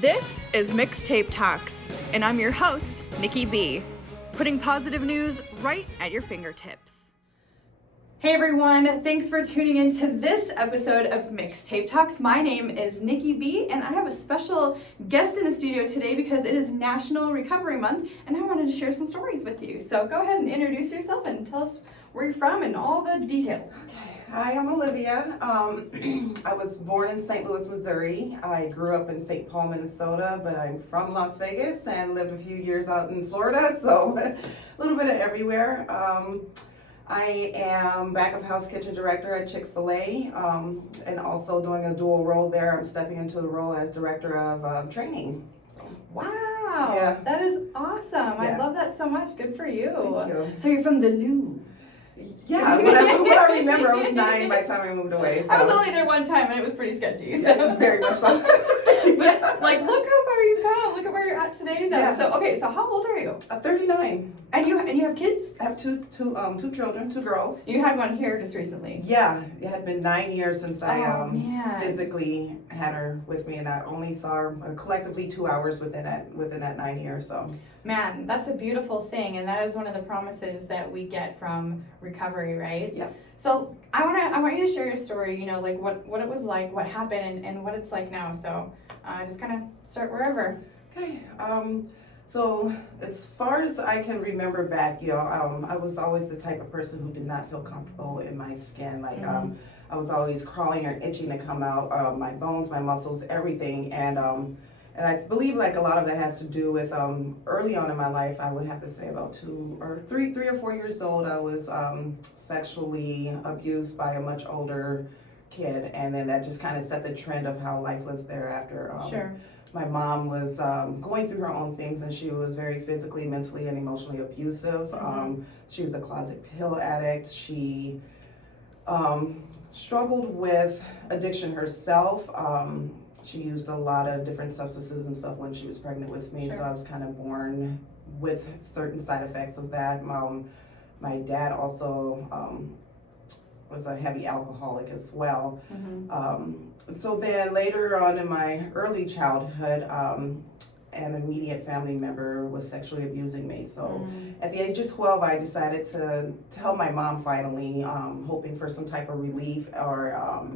This is Mixtape Talks, and I'm your host, Nikki B, putting positive news right at your fingertips. Hey everyone, thanks for tuning in to this episode of Mixtape Talks. My name is Nikki B, and I have a special guest in the studio today because it is National Recovery Month, and I wanted to share some stories with you. So go ahead and introduce yourself and tell us where you're from and all the details. Okay. Hi, I'm Olivia. I was born in St. Louis, Missouri. I grew up in St. Paul, Minnesota, but I'm from Las Vegas and lived a few years out in Florida, so a little bit of everywhere. I am back of house kitchen director at Chick-fil-A, and also doing a dual role there. I'm stepping into the role as director of training. So. Wow, Yeah. That is awesome. I Yeah. love that so much. Good for you. Thank you. So you're from the new. Yeah, what I remember, I was 9 by the time I moved away. So. I was only there one time and it was pretty sketchy. So. Yeah, very much so. Yeah. Like, look how far you've come. Look at where you're at today. Now. Yeah. So, okay, so how old are you? 39. And you have kids? I have two children, 2 girls. You had one here just recently. Yeah, it had been 9 years since I man. physically had her with me, and I only saw her collectively 2 hours within that 9 years. So. Man, that's a beautiful thing, and that is one of the promises that we get from recovery, right? Yeah. So I want you to share your story. You know, like what it was like, what happened, and what it's like now. So just kind of start wherever. Okay. So as far as I can remember back, I was always the type of person who did not feel comfortable in my skin. Like I was always crawling or itching to come out. My bones, my muscles, everything, and I believe like a lot of that has to do with early on in my life. I would have to say about 3 or 4 years old. I was sexually abused by a much older kid, and then that just kind of set the trend of how life was thereafter. Sure. My mom was going through her own things, and she was very physically, mentally, and emotionally abusive. She was a closet pill addict. She struggled with addiction herself. She used a lot of different substances and stuff when she was pregnant with me, Sure. so I was kind of born with certain side effects of that. My dad also was a heavy alcoholic as well. So then later on in my early childhood, an immediate family member was sexually abusing me. So at the age of 12, I decided to tell my mom finally, hoping for some type of relief or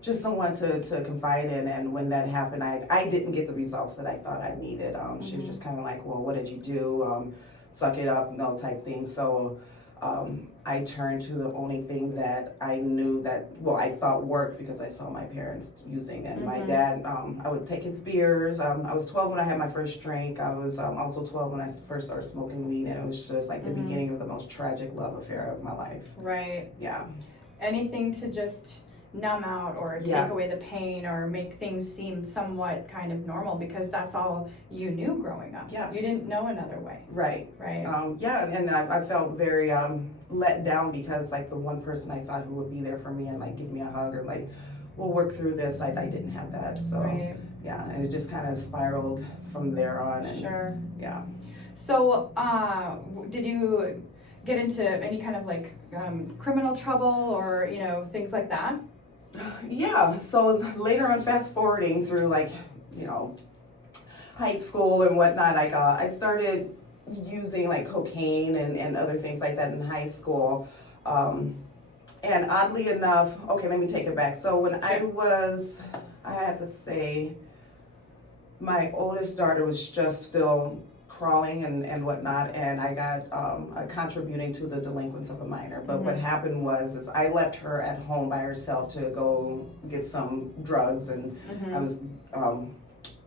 just someone to confide in. And when that happened, I didn't get the results that I thought I needed. She was just kind of like, well, what did you do? Suck it up, no type thing. So I turned to the only thing that I knew that, well, I thought worked because I saw my parents using it. My dad, I would take his beers. I was 12 when I had my first drink. I was also 12 when I first started smoking weed, and it was just like the beginning of the most tragic love affair of my life. Right. Yeah. Anything to just numb out or take away the pain or make things seem somewhat kind of normal, because that's all you knew growing up. Yeah. You didn't know another way. Right. Right. Yeah, and I felt very let down because like the one person I thought who would be there for me and like give me a hug or like, we'll work through this, I didn't have that. So Right. yeah, and it just kind of spiraled from there on. And, Sure. Yeah. So did you get into any kind of like criminal trouble or, you know, things like that? Yeah, so later on, fast forwarding through like, high school and whatnot, like I started using like cocaine and other things like that in high school. And oddly enough, okay, let me take it back. So when I had to say, my oldest daughter was just still crawling and whatnot, and I got contributing to the delinquents of a minor. But what happened was I left her at home by herself to go get some drugs, and I was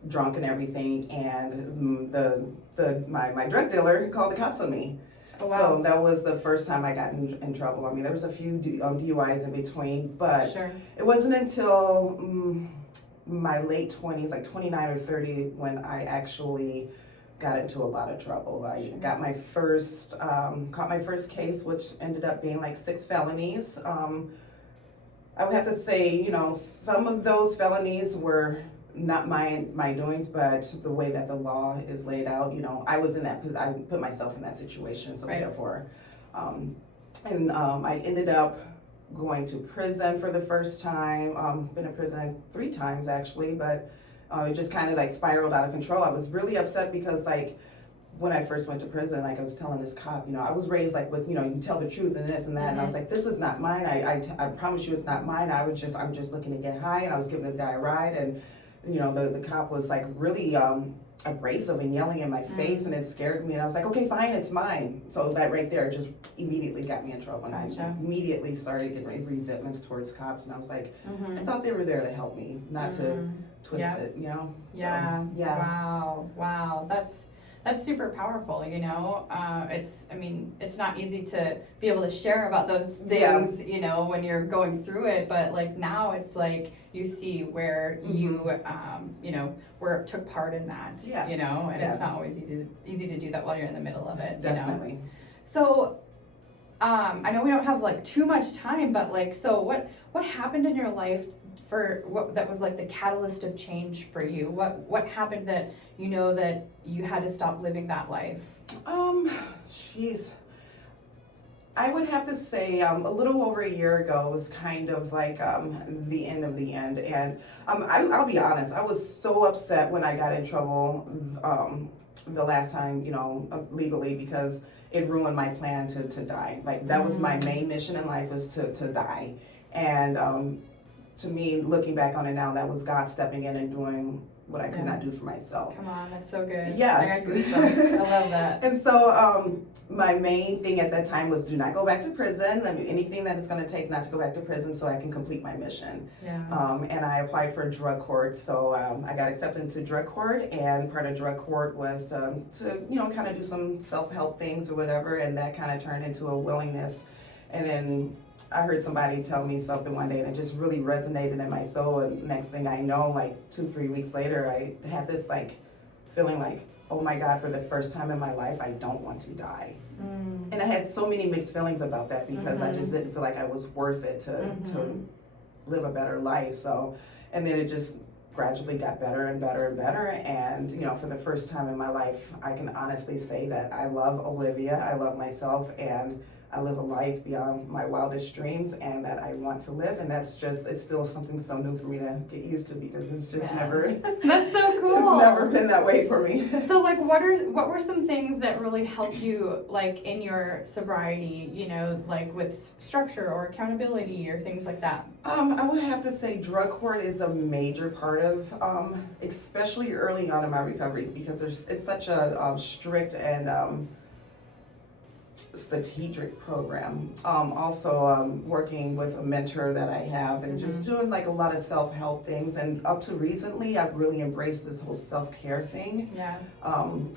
drunk and everything, and my drug dealer called the cops on me. Oh, wow. So that was the first time I got in trouble. I mean, there was a few DUIs in between, but Sure. it wasn't until my late 20s, like 29 or 30, when I actually got into a lot of trouble. I got my first, caught my first case, which ended up being like 6 felonies. I would have to say, some of those felonies were not my doings, but the way that the law is laid out, I was in that, I put myself in that situation, so Right. therefore, I ended up going to prison for the first time. Been in prison 3 times actually, but It just kind of like spiraled out of control. I was really upset because like when I first went to prison, like I was telling this cop, I was raised like with, you tell the truth and this and that. And I was like, this is not mine. I promise you it's not mine. I'm just looking to get high. And I was giving this guy a ride. And, the cop was like really abrasive and yelling in my face, and it scared me. And I was like, okay, fine, it's mine. So that right there just immediately got me in trouble. And I immediately started getting resentments towards cops. And I was like, I thought they were there to help me, not to twist it, Yeah. So, yeah. Wow. That's super powerful, it's not easy to be able to share about those things, when you're going through it, but like now it's like you see where you, where it took part in that, and it's not always easy to do that while you're in the middle of it, Definitely. So, I know we don't have like too much time, but like, so what happened in your life for that was like the catalyst of change for you? What happened that that you had to stop living that life? Jeez. I would have to say a little over a year ago was kind of like the end of the end. And I'll be honest, I was so upset when I got in trouble the last time, legally, because it ruined my plan to die. Like that was my main mission in life, was to die. And to me, looking back on it now, that was God stepping in and doing what I could not do for myself. Come on, that's so good. Yes. I love that. And so my main thing at that time was do not go back to prison. Anything that it's going to take not to go back to prison so I can complete my mission. Yeah. And I applied for drug court. So I got accepted into drug court, and part of drug court was to kind of do some self-help things or whatever, and that kind of turned into a willingness. And then I heard somebody tell me something one day, and it just really resonated in my soul. And next thing I know, like 2-3 weeks later, I had this like feeling like, oh my God, for the first time in my life, I don't want to die. And I had so many mixed feelings about that, because I just didn't feel like I was worth it to live a better life. So, and then it just gradually got better and better and better. And, for the first time in my life, I can honestly say that I love Olivia, I love myself, and I live a life beyond my wildest dreams, and that I want to live. And it's still something so new for me to get used to, because it's just never. That's so cool. It's never been that way for me. So like, what were some things that really helped you, like in your sobriety, like with structure or accountability or things like that? I would have to say drug court is a major part of, especially early on in my recovery, because it's such a strict and strategic program. Also working with a mentor that I have, and just doing like a lot of self-help things. And up to recently, I've really embraced this whole self-care thing. Yeah.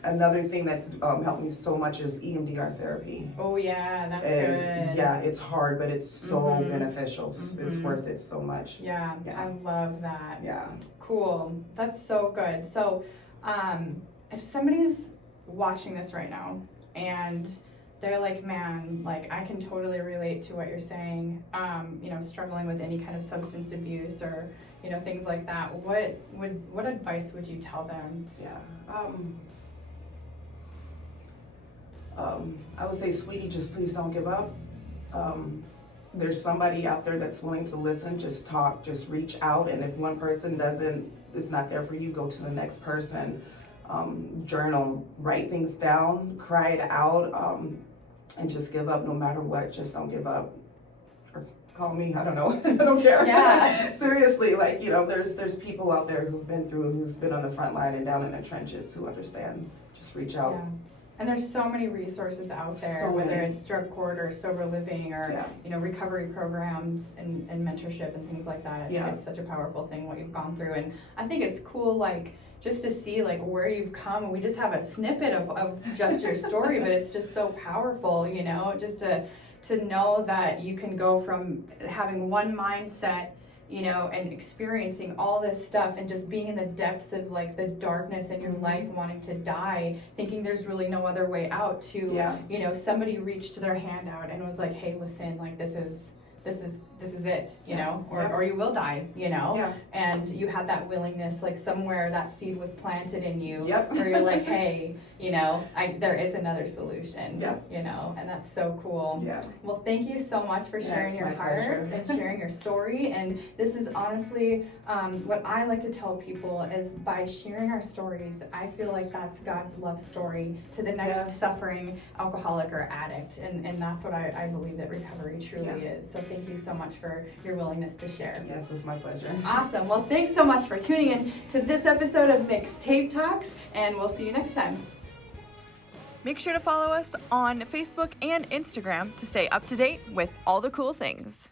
Another thing that's helped me so much is EMDR therapy. Oh yeah, that's good. Yeah, it's hard, but it's so beneficial. It's worth it so much. Yeah, I love that. Yeah. Cool. That's so good. So, if somebody's watching this right now and they're like, man, like I can totally relate to what you're saying, struggling with any kind of substance abuse or, things like that, what advice would you tell them? Yeah. I would say, sweetie, just please don't give up. There's somebody out there that's willing to listen. Just talk, just reach out. And if one person is not there for you, go to the next person. Journal, write things down, cry it out, and just give up no matter what. Just don't give up. Or call me, I don't know. I don't care. Yeah. Seriously, like, there's people out there who's been on the front line and down in the trenches who understand. Just reach out. Yeah. And there's so many resources out there, whether it's drug court or sober living or, recovery programs and mentorship and things like that. I think it's such a powerful thing what you've gone through. And I think it's cool, like, just to see like where you've come, and we just have a snippet of just your story, but it's just so powerful, just to know that you can go from having one mindset, and experiencing all this stuff and just being in the depths of like the darkness in your life, wanting to die, thinking there's really no other way out, to, somebody reached their hand out and was like, hey, listen, like this is this is it, you Yeah. know, Yeah. or you will die, you know, Yeah. and you had that willingness, like somewhere that seed was planted in you, Yep. where you're like, hey, you know, there is another solution, Yeah. you know, and that's so cool. Yeah. Well, thank you so much for sharing it's your my heart pleasure. and sharing your story. And this is honestly what I like to tell people is by sharing our stories, I feel like that's God's love story to the next Yeah. suffering alcoholic or addict. And that's what I believe that recovery truly Yeah. is. So thank you so much for your willingness to share. Yes, it's my pleasure. Awesome. Well, thanks so much for tuning in to this episode of Mixtape Talks, and we'll see you next time. Make sure to follow us on Facebook and Instagram to stay up to date with all the cool things.